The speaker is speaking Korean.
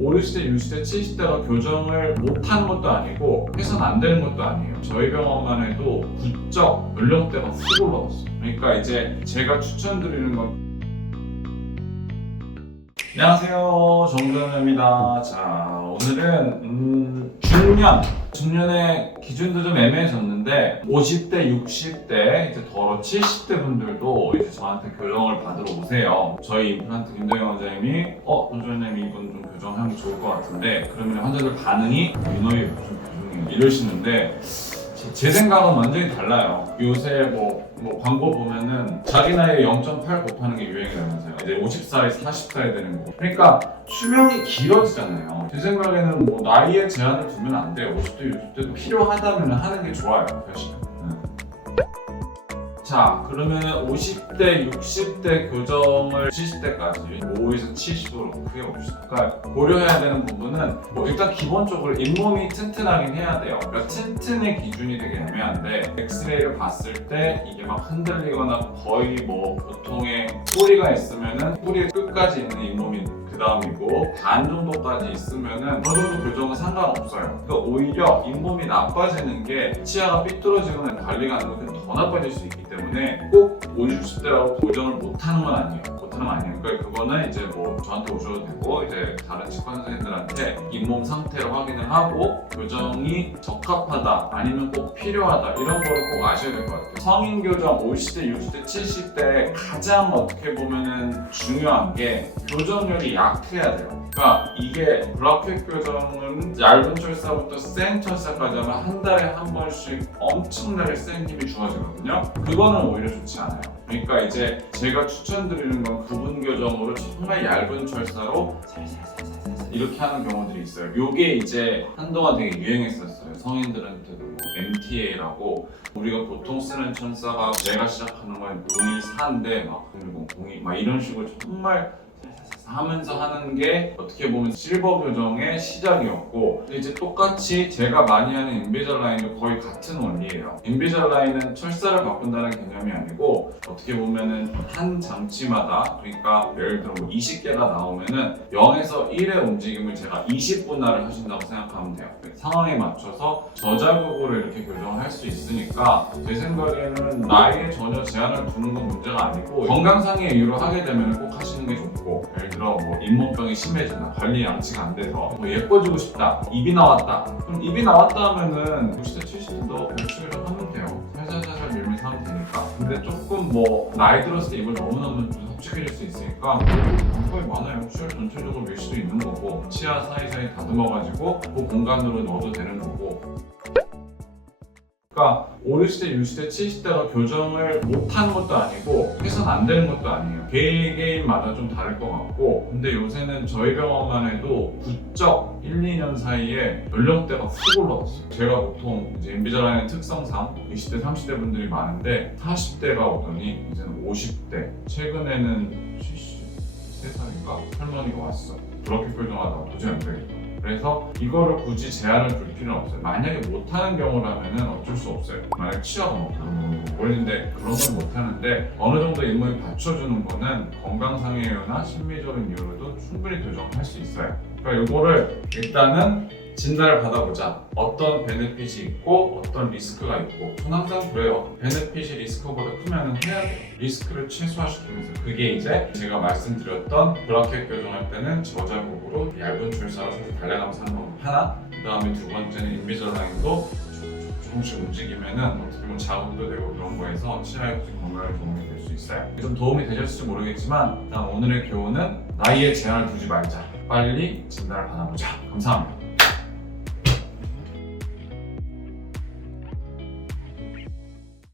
50대, 60대, 70대가 교정을 못하는 것도 아니고 해서는 안 되는 것도 아니에요. 저희 병원만 해도 부쩍 연령대가 훅 올라갔어요. 그러니까 이제 제가 추천드리는 건 안녕하세요, 정준호입니다. 자, 오늘은 중년의 기준도 좀 애매해졌는데 50대, 60대, 이제 더러 70대 분들도 이제 저한테 교정을 받으러 오세요. 저희 임플란트 김정현 원장님이 원장님 이분 좀 교정하는 게 좋을 것 같은데, 그러면 환자들 반응이 민호이 무슨 교정이에요 이러시는데, 제 생각은 완전히 달라요. 요새 뭐 광고 보면은 자기 나이에 0.8 곱하는 게 유행이라면서요. 이제 50살에 40살이 되는 거고. 그러니까 수명이 길어지잖아요. 제 생각에는 뭐 나이에 제한을 두면 안 돼요. 50대, 60대도 필요하다면 하는 게 좋아요, 사실은. 자, 그러면 50대, 60대 교정을 70대까지 5에서 70으로 크게 봅시다. 그러니까 고려해야 되는 부분은 일단 기본적으로 잇몸이 튼튼하긴 해야 돼요. 그러니까 튼튼의 기준이 되게 애매한데, 엑스레이를 봤을 때 이게 막 흔들리거나 거의 보통의 뿌리가 있으면은 뿌리 끝까지 있는 잇몸이 그 다음이고, 반 정도까지 있으면은 어느 정도 교정은 상관없어요. 그러니까 오히려 잇몸이 나빠지는 게 치아가 삐뚤어지거나 관리가 안 되면 더 나빠질 수 있기 때문에 꼭 50, 60대라고 교정을 못하는 건 아니에요. 그러니까 그거는 이제 저한테 오셔도 되고, 이제 다른 치과 선생님들한테 잇몸 상태를 확인을 하고 교정이 적합하다 아니면 꼭 필요하다 이런 거를 꼭 아셔야 될 것 같아요. 성인 교정 50대, 60대, 70대 가장 어떻게 보면은 중요한 게 교정률이 약해야 돼요. 그러니까 이게 브라켓 교정은 얇은 철사부터 센 철사까지 하면 한 달에 한 번씩 엄청나게 센 힘이 주어지거든요. 그거는 오히려 좋지 않아요. 그러니까 이제 제가 추천드리는 건 부분 교정으로 정말 얇은 철사로 살살살살살 이렇게 하는 경우들이 있어요. 요게 이제 한동안 되게 유행했었어요. 성인들한테도 MTA라고, 우리가 보통 쓰는 철사가 내가 시작하는 건 014인데 막 002 막 이런 식으로 정말 하면서 하는 게 어떻게 보면 실버 교정의 시작이었고, 이제 똑같이 제가 많이 하는 인비절라인도 거의 같은 원리예요. 인비절라인은 철사를 바꾼다는 개념이 아니고 어떻게 보면은 한 장치마다, 그러니까 예를 들어 20개가 나오면은 0에서 1의 움직임을 제가 20분할을 하신다고 생각하면 돼요. 상황에 맞춰서 저자극으로 이렇게 교정을 할 수 있으니까 제 생각에는 나이에 전혀 제한을 두는 건 문제가 아니고, 건강상의 이유로 하게 되면 꼭 하시는 게 좋고, 예를 들어 잇몸병이 심해진다, 관리 양치가 안 돼서 예뻐지고 싶다, 입이 나왔다, 그럼 입이 나왔다 하면은 60대 70대도 별치료를 하면 돼요. 살살살살 밀면서 하면 되니까. 근데 조금 나이 들었을 때 입을 너무너무 섭취해질 수 있으니까 방법이 많아요. 치아 전체적으로 밀 수도 있는 거고, 치아 사이사이 다듬어가지고 그 공간으로 넣어도 되는 거고. 그러니까 50대, 60대, 70대가 교정을 못하는 것도 아니고 해서는 안 되는 것도 아니에요. 개인마다 좀 다를 것 같고, 근데 요새는 저희 병원만 해도 부쩍 1, 2년 사이에 연령대가 훅 올라갔어요. 제가 보통 이제 인비절라인의 특성상 20대, 30대 분들이 많은데 40대가 오더니 이제는 50대, 최근에는 73살인가 할머니가 왔어. 브라켓 교정하다가 도저히 안 되겠다. 그래서 이거를 굳이 제한을 둘 필요는 없어요. 만약에 못하는 경우라면 어쩔 수 없어요. 만약 치아가 보이는데 그런 건 못하는데, 어느 정도 잇몸이 받쳐주는 거는 건강상의 이유나 심리적인 이유로도 충분히 교정할 수 있어요. 그러니까 이거를 일단은 진단을 받아보자. 어떤 베네핏이 있고 어떤 리스크가 있고. 저는 항상 그래요. 베네핏이 리스크보다 크면 해야 돼요. 리스크를 최소화시키면서. 그게 이제 제가 말씀드렸던 브라켓 교정할 때는 저자극으로 얇은 철사로 살짝 달려가면서 하는 거 하나, 그 다음에 두 번째는 인비절라인도 조금씩 움직이면은 어떻게 보면 자극도 되고 그런 거에서 치아의 건강에 도움이 될 수 있어요. 좀 도움이 되셨을지 모르겠지만, 일단 오늘의 교훈은 나이에 제한을 두지 말자. 빨리 진단을 받아보자. 감사합니다.